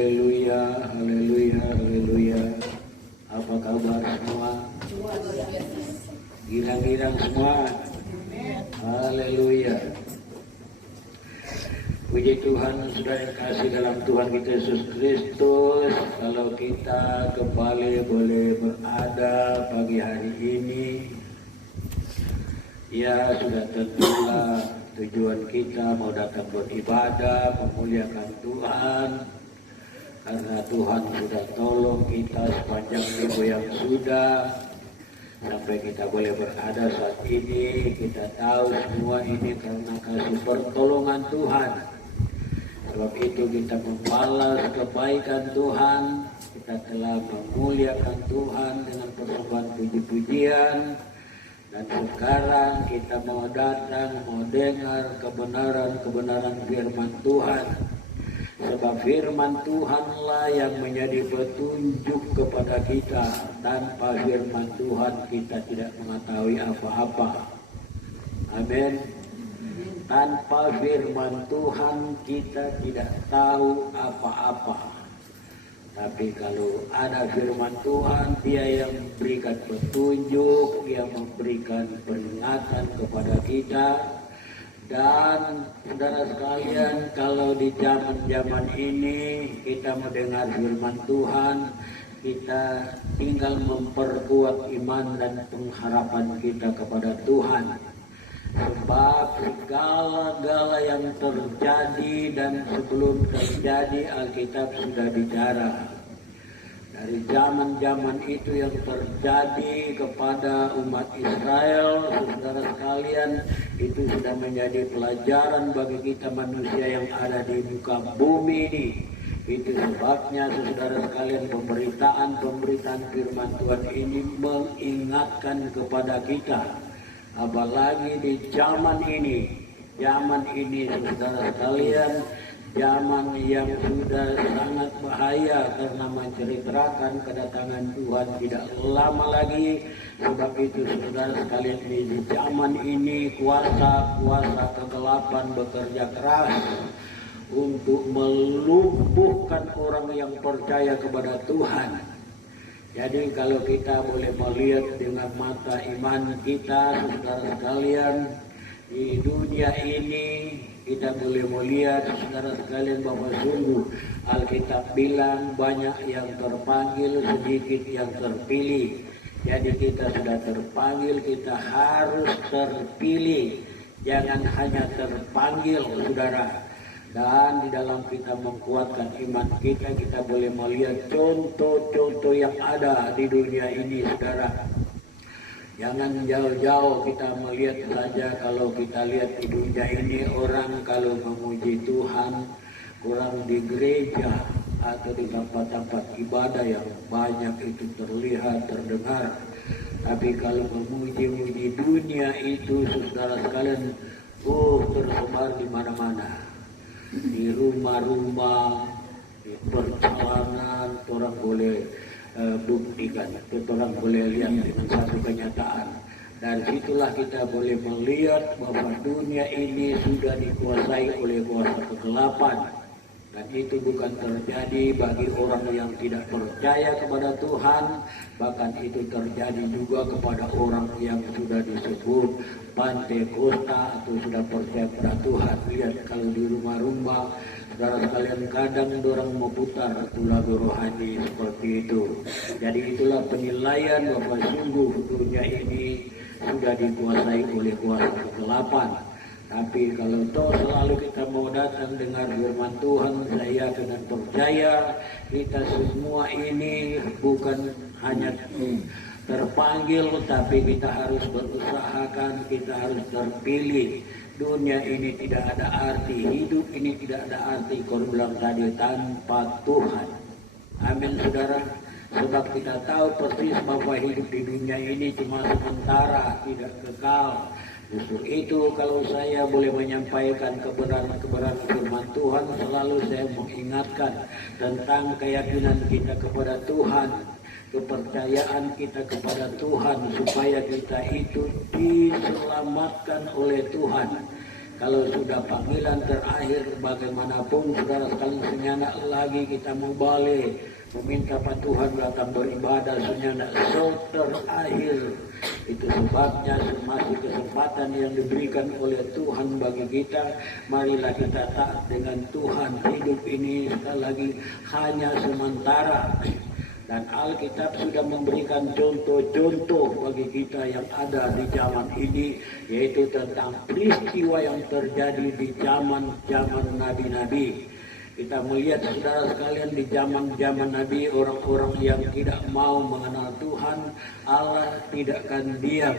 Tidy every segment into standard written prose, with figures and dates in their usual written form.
Haleluya, haleluya, haleluya. Apa kabar semua? Girang-girang semua. Haleluya. Puji Tuhan, sudah dikasih dalam Tuhan kita Yesus Kristus. Kalau kita kembali boleh berada pagi hari ini, ya sudah tentulah tujuan kita mau datang beribadah, memuliakan Tuhan. Karena Tuhan sudah tolong kita sepanjang minggu yang sudah, sampai kita boleh berada saat ini. Kita tahu semua ini karena kasih pertolongan Tuhan. Sebab itu kita membalas kebaikan Tuhan. Kita telah memuliakan Tuhan dengan persembahan puji-pujian. Dan sekarang kita mau datang, mau dengar kebenaran-kebenaran firman Tuhan. Sebab firman Tuhanlah yang menjadi petunjuk kepada kita. Tanpa firman Tuhan kita tidak mengetahui apa-apa. Amin. Tanpa firman Tuhan kita tidak tahu apa-apa. Tapi kalau ada firman Tuhan, Dia yang memberikan petunjuk, Dia memberikan peringatan kepada kita. Dan saudara sekalian, kalau di zaman ini kita mendengar firman Tuhan, kita tinggal memperkuat iman dan pengharapan kita kepada Tuhan. Sebab segala-gala yang terjadi dan sebelum terjadi, Alkitab sudah bicara. Dari zaman-zaman itu yang terjadi kepada umat Israel, saudara sekalian, itu sudah menjadi pelajaran bagi kita manusia yang ada di muka bumi ini. Itu sebabnya saudara sekalian, pemberitaan firman Tuhan ini mengingatkan kepada kita. Apalagi di zaman ini saudara sekalian, zaman yang sudah sangat bahaya karena menceritakan kedatangan Tuhan tidak lama lagi. Sebab itu saudara sekalian, di zaman ini kuasa kegelapan bekerja keras untuk melumpuhkan orang yang percaya kepada Tuhan. Jadi kalau kita boleh melihat dengan mata iman kita, saudara sekalian, di dunia ini kita boleh melihat, saudara sekalian, bahwa sungguh Alkitab bilang banyak yang terpanggil, sedikit yang terpilih. Jadi kita sudah terpanggil, kita harus terpilih. Jangan hanya terpanggil, saudara. Dan di dalam kita menguatkan iman kita, kita boleh melihat contoh-contoh yang ada di dunia ini, saudara. Jangan jauh-jauh kita melihat saja. Kalau kita lihat di dunia ini, orang kalau memuji Tuhan kurang di gereja atau di tempat-tempat ibadah yang banyak itu terlihat, terdengar. Tapi kalau memuji dunia itu, saudara sekalian, tersebar di mana-mana. Di rumah-rumah, di perjalanan, orang boleh buktikan, orang boleh lihat dengan satu kenyataan. Dari situlah kita boleh melihat bahwa dunia ini sudah dikuasai oleh kuasa kegelapan. Dan itu bukan terjadi bagi orang yang tidak percaya kepada Tuhan. Bahkan itu terjadi juga kepada orang yang sudah disebut Pantekosta atau sudah percaya kepada Tuhan. Lihat kalau di rumah-rumah, saudara sekalian, kadang orang memutar lagu rohani seperti itu. Jadi itulah penilaian bahwa sungguh dunia ini sudah dikuasai oleh kuasa kegelapan. Tapi kalau toh selalu kita mau datang dengar firman Tuhan, saya dengan percaya kita semua ini bukan hanya terpanggil, tapi kita harus berusahakan, kita harus terpilih. Dunia ini tidak ada arti, hidup ini tidak ada arti, kalau bilang tadi, tanpa Tuhan. Amin, saudara. Sebab kita tahu persis bahwa hidup di dunia ini cuma sementara, tidak kekal. Justru itu kalau saya boleh menyampaikan kebenaran firman Tuhan, selalu saya mengingatkan tentang keyakinan kita kepada Tuhan, kepercayaan kita kepada Tuhan, supaya kita itu diselamatkan oleh Tuhan. Kalau sudah panggilan terakhir, bagaimanapun saudara sekalian senyana lagi kita mau balik meminta Tuhan datang beribadah senyana terakhir. Itu sebabnya masih kesempatan yang diberikan oleh Tuhan bagi kita. Marilah kita taat dengan Tuhan. Hidup ini sekali lagi hanya sementara. Dan Alkitab sudah memberikan contoh-contoh bagi kita yang ada di zaman ini, yaitu tentang peristiwa yang terjadi di zaman Nabi-Nabi. Kita melihat saudara sekalian di zaman Nabi, orang-orang yang tidak mau mengenal Tuhan, Allah tidak akan diam.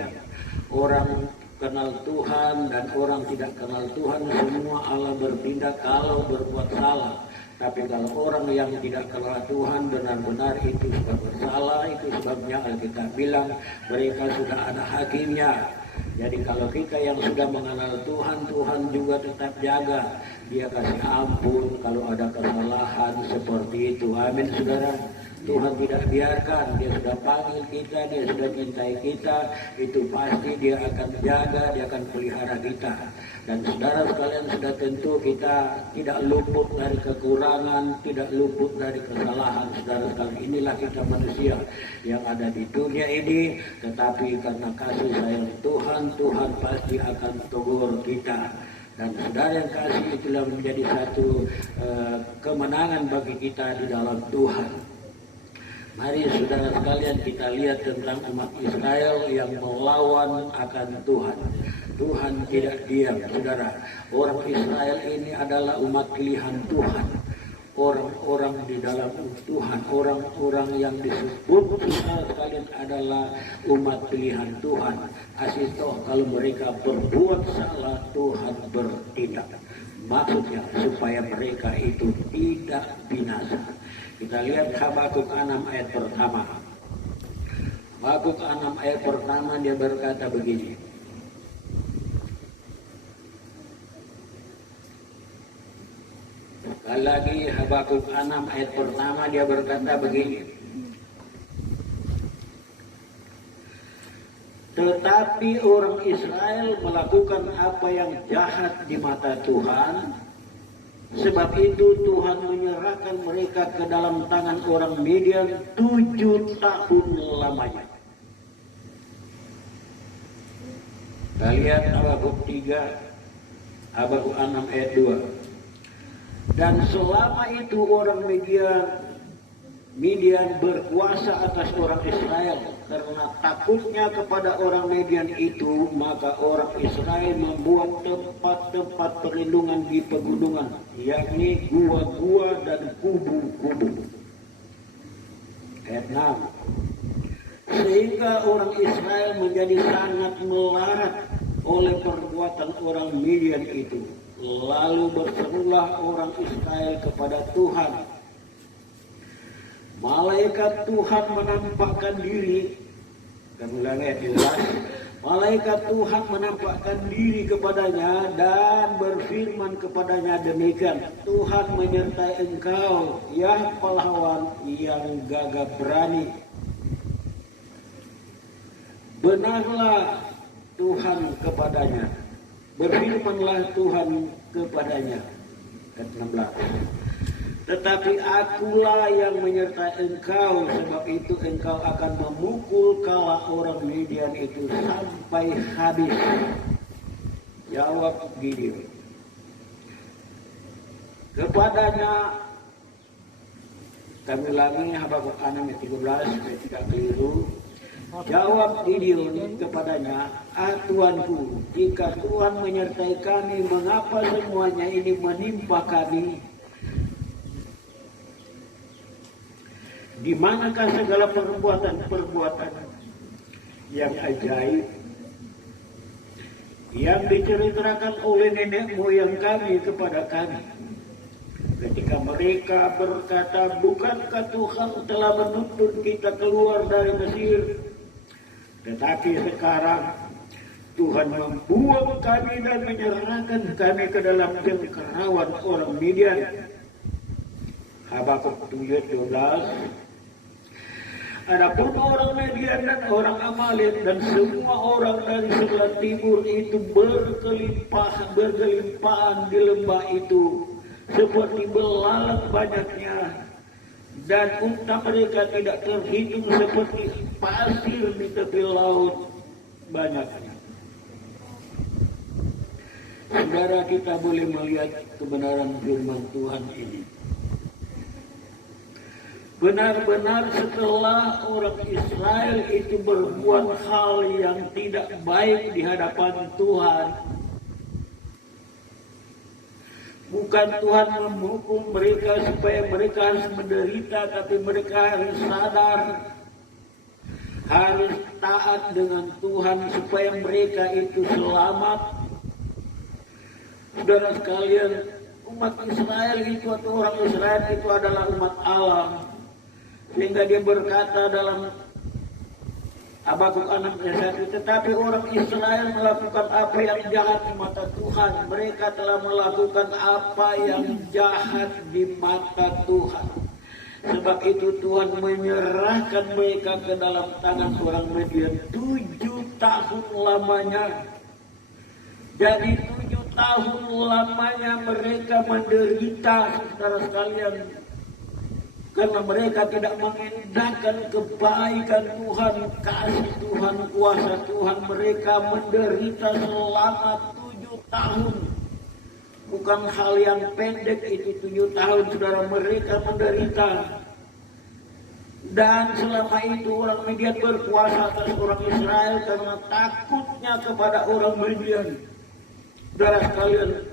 Orang kenal Tuhan dan orang tidak kenal Tuhan, semua Allah bertindak kalau berbuat salah. Tapi kalau orang yang tidak kenal Tuhan benar-benar itu sudah bersalah, itu sebabnya Alkitab bilang mereka sudah ada hakimnya. Jadi kalau kita yang sudah mengenal Tuhan, Tuhan juga tetap jaga. Dia kasih ampun kalau ada kesalahan seperti itu. Amin saudara. Tuhan tidak biarkan, dia sudah panggil kita, dia sudah cintai kita, itu pasti dia akan jaga, dia akan pelihara kita. Dan saudara sekalian sudah tentu kita tidak luput dari kekurangan, tidak luput dari kesalahan. Saudara sekalian, inilah kita manusia yang ada di dunia ini, tetapi karena kasih sayang Tuhan, Tuhan pasti akan tegur kita. Dan saudara yang kasih, itulah menjadi satu kemenangan bagi kita di dalam Tuhan. Mari saudara sekalian kita lihat tentang umat Israel yang melawan akan Tuhan. Tuhan tidak diam, saudara. Orang Israel ini adalah umat pilihan Tuhan. Orang-orang di dalam Tuhan, orang-orang yang disebut saudara sekalian adalah umat pilihan Tuhan. Asitoh kalau mereka berbuat salah, Tuhan bertindak. Maksudnya supaya mereka itu tidak binasa. Kita lihat Habakuk 6 ayat pertama. Habakuk 6 ayat pertama dia berkata begini. Sekali lagi Habakuk 6 ayat pertama dia berkata begini. Tetapi orang Israel melakukan apa yang jahat di mata Tuhan. Sebab itu Tuhan menyerahkan mereka ke dalam tangan orang Midian 7 tahun lamanya. Kita lihat Habakuk 3, Habakuk 6 ayat 2. Dan selama itu orang Midian berkuasa atas orang Israel. Karena takutnya kepada orang Midian itu, maka orang Israel membuat tempat-tempat perlindungan di pegunungan, yakni gua-gua dan kubu-kubu. Ayat 6. Sehingga orang Israel menjadi sangat melarat oleh perbuatan orang Midian itu. Lalu berserulah orang Israel kepada Tuhan. Malaikat Tuhan menampakkan diri. Kami ulangi ayat 11. Malaikat Tuhan menampakkan diri kepadanya dan berfirman kepadanya demikian. Tuhan menyertai engkau, ya pahlawan yang gagah berani. Benarlah Tuhan kepadanya. Berfirmanlah Tuhan kepadanya. Ayat 16. Tetapi akulah yang menyertai engkau, sebab itu engkau akan memukul kala orang Midian itu sampai habis. Jawab Gideon. Kepadanya, kami ulangi Habakuk 6 ayat 13, supaya tidak keliru. Jawab Gideon kepadanya, Tuanku, jika Tuhan menyertai kami, mengapa semuanya ini menimpa kami? Di manakah segala perbuatan-perbuatan yang ajaib yang diceritakan oleh nenek moyang kami kepada kami? Ketika mereka berkata, bukankah Tuhan telah menuntun kita keluar dari Mesir? Tetapi sekarang Tuhan membuang kami dan menyerahkan kami ke dalam cengkerawan orang Midian. Habakuk 7:12. Adapun orang Midian dan orang Amalek dan semua orang dari sebelah timur itu bergelimpahan di lembah itu seperti belalang banyaknya, dan unta mereka tidak terhitung seperti pasir di tepi laut banyaknya. Saudara, kita boleh melihat kebenaran firman Tuhan ini. Benar-benar setelah orang Israel itu berbuat hal yang tidak baik di hadapan Tuhan, bukan Tuhan menghukum mereka supaya mereka harus menderita, tapi mereka harus sadar, harus taat dengan Tuhan supaya mereka itu selamat. Saudara sekalian, umat Israel itu atau orang Israel itu adalah umat Allah. Sehingga dia berkata dalam Habakuk 6:1, tetapi orang Israel melakukan apa yang jahat di mata Tuhan. Mereka telah melakukan apa yang jahat di mata Tuhan. Sebab itu Tuhan menyerahkan mereka ke dalam tangan orang Midian 7 tahun lamanya. Jadi 7 tahun lamanya mereka menderita, saudara sekalian. Karena mereka tidak mengindahkan kebaikan Tuhan, kasih Tuhan, kuasa Tuhan. Mereka menderita selama 7 tahun. Bukan hal yang pendek itu 7 tahun, saudara, mereka menderita. Dan selama itu orang Midian berkuasa atas orang Israel karena takutnya kepada orang Midian. Saudara sekalian,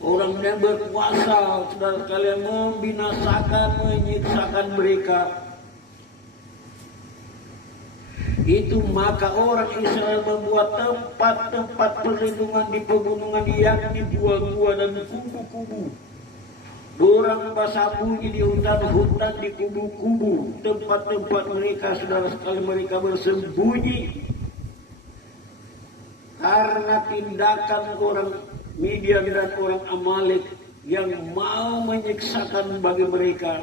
orang yang berkuasa, saudara sekalian, membinasakan, menyiksakan mereka. Itu maka orang Israel membuat tempat-tempat perlindungan di pegunungan, yakni gua-gua dan kubu-kubu. Dorang bersembunyi di hutan-hutan, di kubu-kubu. Tempat-tempat mereka, saudara sekalian, mereka bersembunyi karena tindakan orang Midian dan orang Amalek yang mau menyiksakan bagi mereka.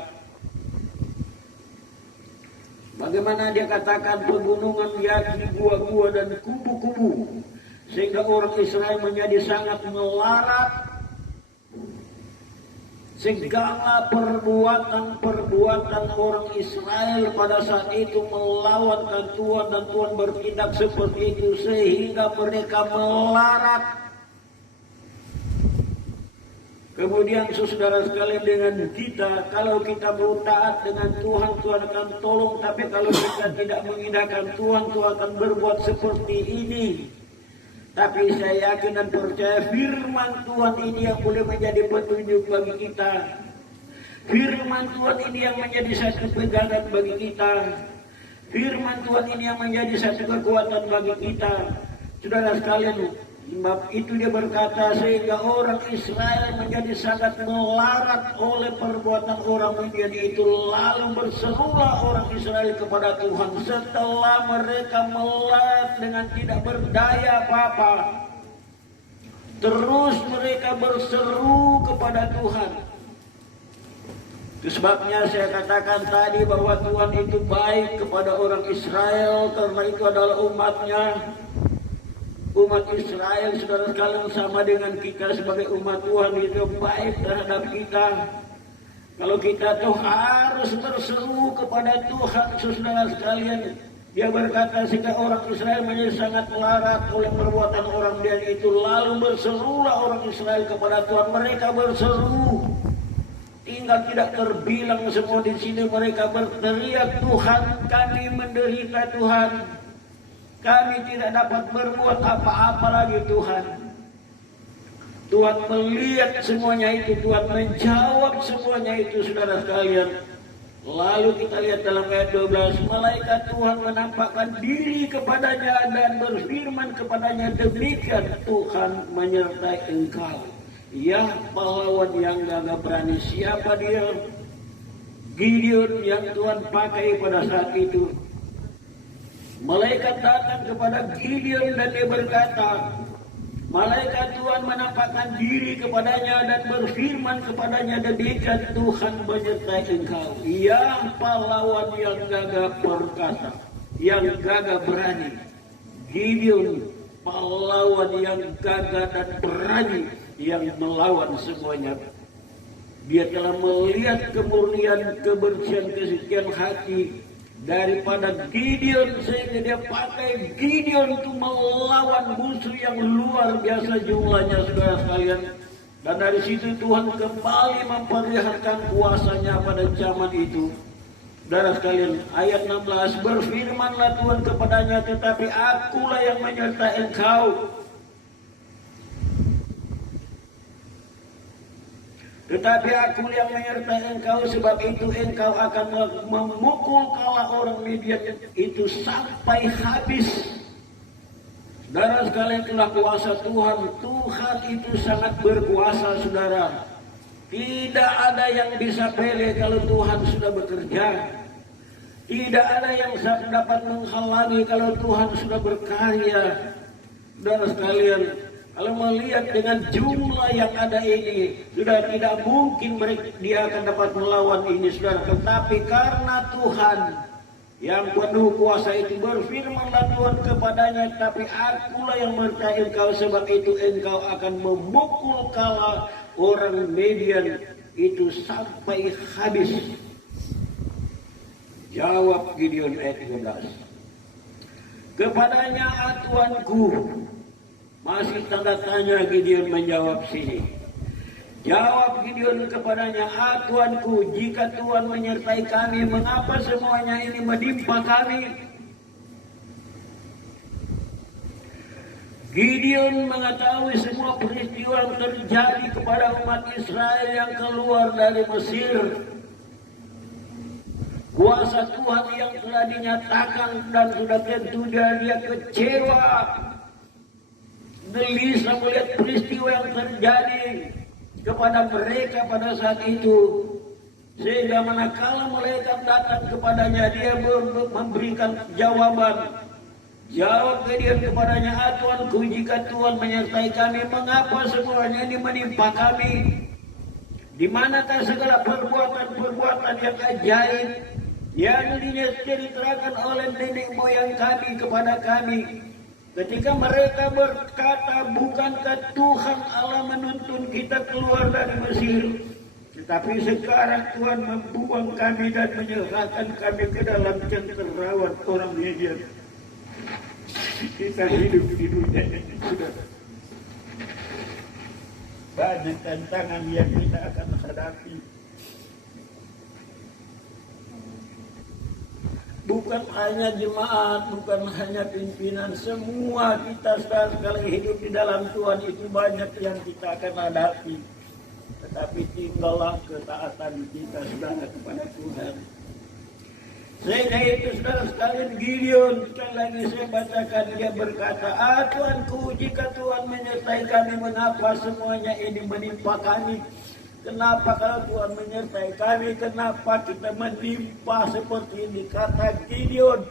Bagaimana dia katakan pegunungan, yakni gua-gua dan kubu-kubu, sehingga orang Israel menjadi sangat melarat. Segala perbuatan orang Israel pada saat itu melawankan Tuhan, dan Tuhan bertindak seperti itu sehingga mereka melarat. Kemudian saudara sekalian, dengan kita, kalau kita mau taat dengan Tuhan, Tuhan akan tolong. Tapi kalau kita tidak mengindahkan Tuhan, Tuhan akan berbuat seperti ini. Tapi saya yakin dan percaya firman Tuhan ini yang boleh menjadi petunjuk bagi kita. Firman Tuhan ini yang menjadi satu pegangan bagi kita. Firman Tuhan ini yang menjadi satu kekuatan bagi kita. Saudara sekalian, sebab itu dia berkata, sehingga orang Israel menjadi sangat melarat oleh perbuatan orang Midian itu. Lalu berserulah orang Israel kepada Tuhan setelah mereka melarat dengan tidak berdaya apa-apa. Terus mereka berseru kepada Tuhan. Itu sebabnya saya katakan tadi bahwa Tuhan itu baik kepada orang Israel, karena itu adalah umatnya. Umat Israel, saudara sekalian, sama dengan kita sebagai umat Tuhan, itu baik terhadap kita. Kalau kita tuh harus berseru kepada Tuhan, saudara sekalian. Dia berkata, sehingga orang Israel menjadi sangat melarat oleh perbuatan orang Midian itu. Lalu berserulah orang Israel kepada Tuhan. Mereka berseru, tinggal tidak terbilang semua di sini. Mereka berteriak, Tuhan, kami menderita, Tuhan. Kami tidak dapat berbuat apa-apa lagi, Tuhan. Tuhan melihat semuanya itu, Tuhan menjawab semuanya itu, saudara sekalian. Lalu kita lihat dalam ayat 12, malaikat Tuhan menampakkan diri kepadanya dan berfirman kepadanya, demikian Tuhan menyertai engkau, ya pahlawan yang gagah berani. Siapa dia? Gideon yang Tuhan pakai pada saat itu. Malaikat datang kepada Gideon dan dia berkata, Malaikat Tuhan menampakkan diri kepadanya dan berfirman kepadanya, demikian Tuhan menyertai engkau, yang pahlawan yang gagah perkasa, yang gagah berani. Gideon, pahlawan yang gagah dan berani, yang melawan semuanya. Dia telah melihat kemurnian, kebersihan, kesucian hati daripada Gideon, sehingga dia pakai Gideon untuk melawan musuh yang luar biasa jumlahnya, saudara sekalian. Dan dari situ Tuhan kembali memperlihatkan kuasanya pada zaman itu. Saudara sekalian, ayat 16, berfirmanlah Tuhan kepadanya, tetapi akulah yang menyertai engkau. Tetapi aku yang menyertai engkau, sebab itu engkau akan memukul kala orang Midian itu sampai habis. Saudara sekalian, itulah kuasa Tuhan. Tuhan itu sangat berkuasa, saudara. Tidak ada yang bisa pele kalau Tuhan sudah bekerja. Tidak ada yang dapat menghalangi kalau Tuhan sudah berkarya. Saudara sekalian, kalau melihat dengan jumlah yang ada ini, sudah tidak mungkin dia akan dapat melawan ini, saudara. Tetapi karena Tuhan yang penuh kuasa itu, berfirmanlah Tuhan kepadanya, tapi akulah yang menyertai engkau, sebab itu engkau akan memukul kala orang Midian itu sampai habis. Jawab Gideon ayat 13. Kepadanya, Tuanku. Masih tanda tanya Gideon menjawab sini. Jawab Gideon kepadanya, Tuanku, jika Tuhan menyertai kami, mengapa semuanya ini menimpa kami? Gideon mengetahui semua peristiwa yang terjadi kepada umat Israel yang keluar dari Mesir. Kuasa Tuhan yang telah dinyatakan, dan sudah tentu dia kecewa, gelisah melihat peristiwa yang terjadi kepada mereka pada saat itu. Sehingga manakala malaikat datang kepadanya, dia memberikan jawaban. Jawab Gideon kepadanya, Tuanku, jika Tuhan menyertai kami, mengapa semuanya ini menimpa kami? Di manakah segala perbuatan-perbuatan yang ajaib yang diceritakan oleh nenek moyang kami kepada kami? Ketika mereka berkata, bukankah Tuhan Allah menuntun kita keluar dari Mesir? Tetapi sekarang Tuhan membuang kami dan menyerahkan kami ke dalam cengkerawan orang Midian. Kita hidup di dunia ini sudah banyak tantangan yang kita akan hadapi. Bukan hanya jemaat, bukan hanya pimpinan, semua kita sekali hidup di dalam Tuhan itu banyak yang kita akan hadapi. Tetapi tinggallah ketaatan kita, saudara, kepada Tuhan. Sehingga itu, saudara sekalian, Gideon, sekali lagi saya bacakan, dia berkata, Tuanku, jika Tuhan menyertai kami, mengapa semuanya ini menimpa kami? Kenapa kalau Tuhan menyertai kami, kenapa kita menimpa seperti ini? Kata Gideon.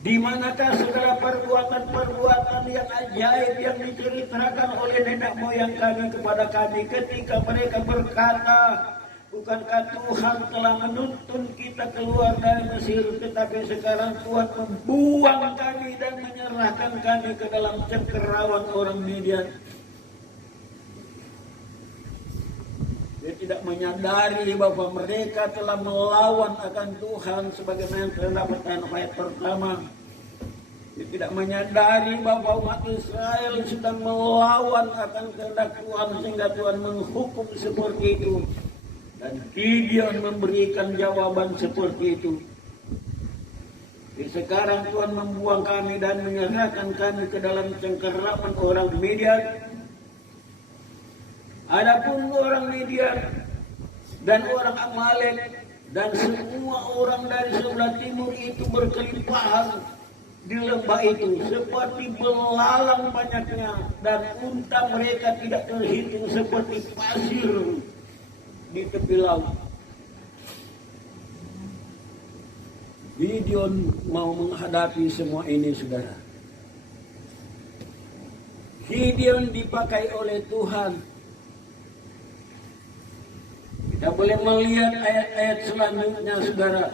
Di manakah segala perbuatan-perbuatan yang ajaib yang diceritakan oleh nenek moyang kami kepada kami ketika mereka berkata, bukankah Tuhan telah menuntun kita keluar dari Mesir, tetapi sekarang Tuhan membuang kami dan menyerahkan kami ke dalam cengkerawan orang Midian. Dia tidak menyadari bahwa mereka telah melawan akan Tuhan sebagaimana terdapat dalam ayat pertama. Dia tidak menyadari bahwa umat Israel sedang melawan akan kehendak Tuhan sehingga Tuhan menghukum seperti itu. Dan Gideon memberikan jawaban seperti itu. Jadi sekarang Tuhan membuang kami dan menyerahkan kami ke dalam cengkeraman orang Midian. Adapun orang Midian dan orang Amalek dan semua orang dari sebelah timur itu berkelimpahan di lembah itu seperti belalang banyaknya, dan unta mereka tidak terhitung seperti pasir di tepi laut. Gideon mau menghadapi semua ini, saudara. Gideon dipakai oleh Tuhan. Kita boleh melihat ayat-ayat selanjutnya, saudara.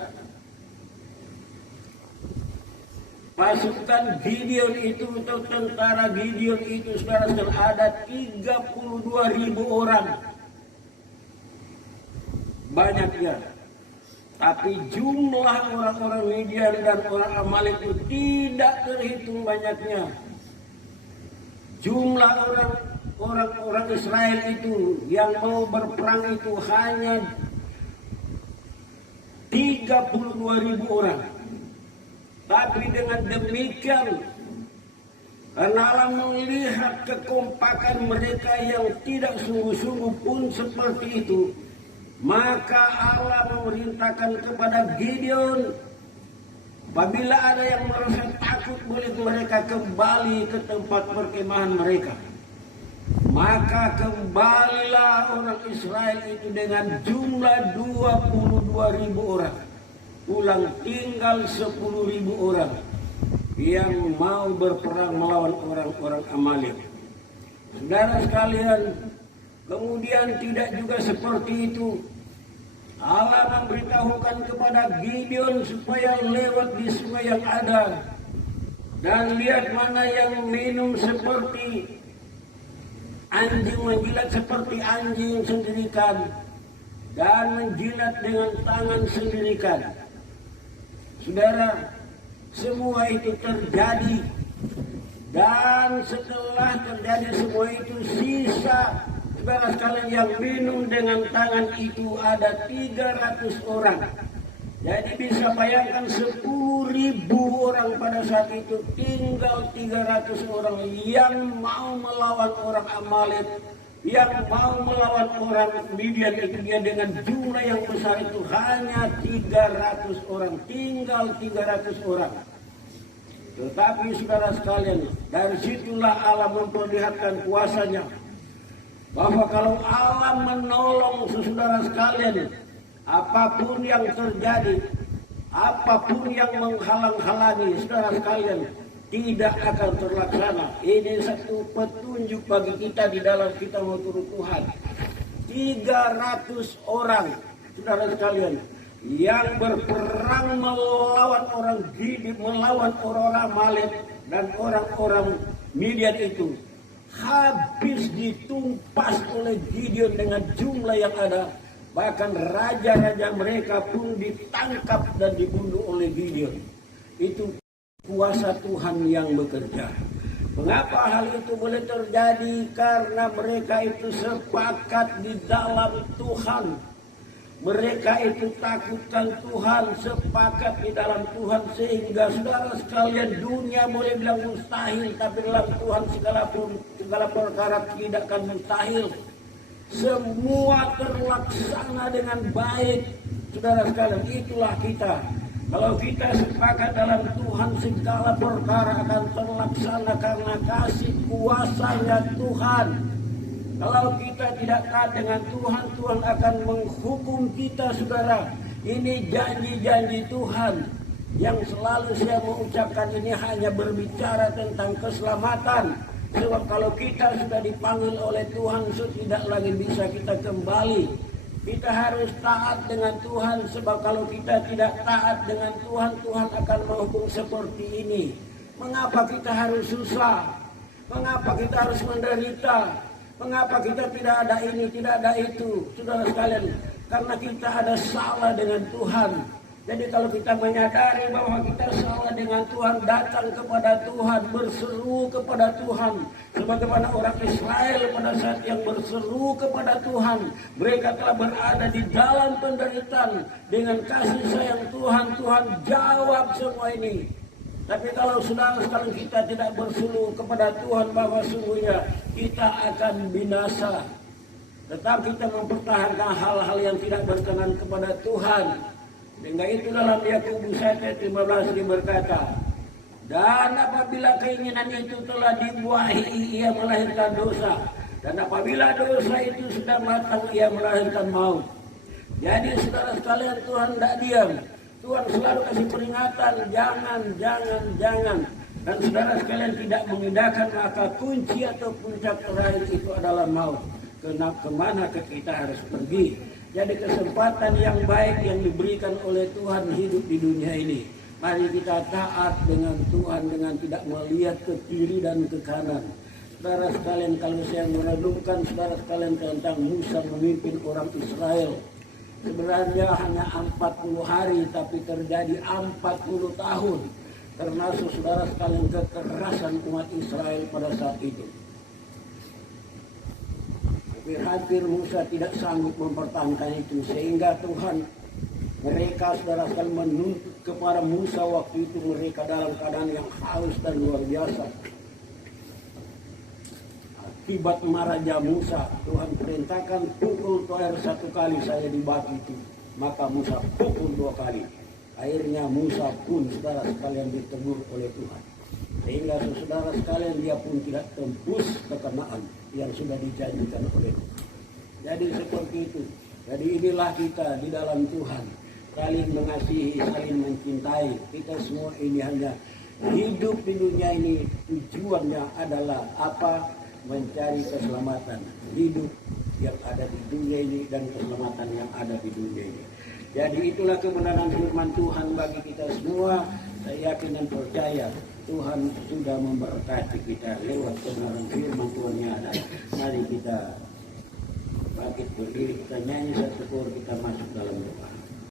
Pasukan Gideon itu atau tentara Gideon itu, saudara, ada 32.000 orang. Banyaknya. Tapi jumlah orang-orang Midian dan orang Amalek itu tidak terhitung banyaknya. Jumlah orang Israel itu yang mau berperang itu hanya 32.000 orang. Tapi dengan demikian, karena Allah melihat kekompakan mereka yang tidak sungguh-sungguh pun seperti itu, maka Allah memerintahkan kepada Gideon, apabila ada yang merasa takut, boleh mereka kembali ke tempat perkemahan mereka. Maka kembalilah orang Israel itu dengan jumlah 22.000 orang. Pulang tinggal 10.000 orang yang mau berperang melawan orang-orang Amalek. Saudara sekalian, kemudian tidak juga seperti itu. Allah memberitahukan kepada Gideon supaya lewat di sungai yang ada. Dan lihat mana yang minum seperti anjing, menjilat seperti anjing sendirikan. Dan menjilat dengan tangan sendirikan. Saudara, semua itu terjadi. Dan setelah terjadi semua itu, sisa, saudara sekalian, yang minum dengan tangan itu ada 300 orang. Jadi bisa bayangkan 10.000 orang pada saat itu, tinggal 300 orang yang mau melawan orang Amalek, yang mau melawan orang Midian itu. Dia dengan jumlah yang besar itu hanya 300 orang, tinggal 300 orang. Tetapi saudara sekalian, dari situlah Allah memperlihatkan kuasanya. Bahwa kalau Allah menolong saudara sekalian, apapun yang terjadi, apapun yang menghalang-halangi saudara sekalian, tidak akan terlaksana. Ini satu petunjuk bagi kita di dalam kita mau turut Tuhan. 300 orang, saudara sekalian, yang berperang melawan orang Gideon, melawan orang-orang Amalek dan orang-orang Midian itu, habis ditumpas oleh Gideon dengan jumlah yang ada. Bahkan raja-raja mereka pun ditangkap dan dibunuh oleh Gideon. Itu kuasa Tuhan yang bekerja. Mengapa hal itu boleh terjadi? Karena mereka itu sepakat di dalam Tuhan. Mereka itu takutkan Tuhan, sepakat di dalam Tuhan. Sehingga saudara sekalian, dunia boleh bilang mustahil, tapi dalam Tuhan segala perkara tidak akan mustahil. Semua terlaksana dengan baik. Saudara sekalian, itulah kita. Kalau kita sepakat dalam Tuhan, segala perkara akan terlaksana karena kasih kuasanya Tuhan. Kalau kita tidak taat dengan Tuhan, Tuhan akan menghukum kita, saudara. Ini janji-janji Tuhan. Yang selalu saya mengucapkan ini hanya berbicara tentang keselamatan. Sebab kalau kita sudah dipanggil oleh Tuhan, tidak lagi bisa kita kembali. Kita harus taat dengan Tuhan. Sebab kalau kita tidak taat dengan Tuhan, Tuhan akan menghukum seperti ini. Mengapa kita harus susah? Mengapa kita harus menderita? Mengapa kita tidak ada ini, tidak ada itu? Saudara sekalian, karena kita ada salah dengan Tuhan. Jadi kalau kita menyadari bahwa kita salah dengan Tuhan, datang kepada Tuhan, berseru kepada Tuhan. Sebagaimana orang Israel pada saat yang berseru kepada Tuhan, mereka telah berada di dalam penderitaan. Dengan kasih sayang Tuhan, Tuhan jawab semua ini. Tapi kalau saudara sekalian kita tidak berseru kepada Tuhan bahwa sungguhnya kita akan binasa. Tetap kita mempertahankan hal-hal yang tidak berkenan kepada Tuhan. Sehingga itu dalam Yakobus 1:15 berkata, dan apabila keinginan itu telah dibuahi, ia melahirkan dosa. Dan apabila dosa itu sudah matang, ia melahirkan maut. Jadi saudara sekalian, Tuhan tidak diam. Tuhan selalu kasih peringatan, jangan. Dan saudara sekalian tidak mengindahkan, maka kunci atau puncak terakhir itu adalah maut. Kemana kita harus pergi. Jadi kesempatan yang baik yang diberikan oleh Tuhan hidup di dunia ini. Mari kita taat dengan Tuhan dengan tidak melihat ke kiri dan ke kanan. Saudara sekalian, kalau saya merenungkan saudara sekalian tentang Musa memimpin orang Israel. Sebenarnya hanya 40 hari tapi terjadi 40 tahun. Termasuk saudara sekalian kekerasan umat Israel pada saat itu. Hampir Musa tidak sanggup mempertahankan itu. Sehingga Tuhan mereka saudara sekalian menuntut kepada Musa waktu itu mereka dalam keadaan yang haus dan luar biasa. Akibat marahnya Musa, Tuhan perintahkan pukul air 1 kali saya dibagi itu. Maka Musa pukul 2 kali. Akhirnya Musa pun saudara sekalian ditegur oleh Tuhan. Sehingga saudara sekalian dia pun tidak tembus ke Kanaan yang sudah dijanjikan oleh Tuhan. Jadi seperti itu. Jadi inilah kita di dalam Tuhan. Saling mengasihi, saling mencintai. Kita semua ini hanya hidup di dunia ini. Tujuannya adalah apa? Mencari keselamatan. Hidup yang ada di dunia ini dan keselamatan yang ada di dunia ini. Jadi itulah kebenaran firman Tuhan bagi kita semua. Saya yakin dan percaya Tuhan sudah memberkati kita lewat kebenaran firman Tuhan yang ada. Mari kita bangkit berdiri, kita nyanyi satu kor, kita masuk dalam doa.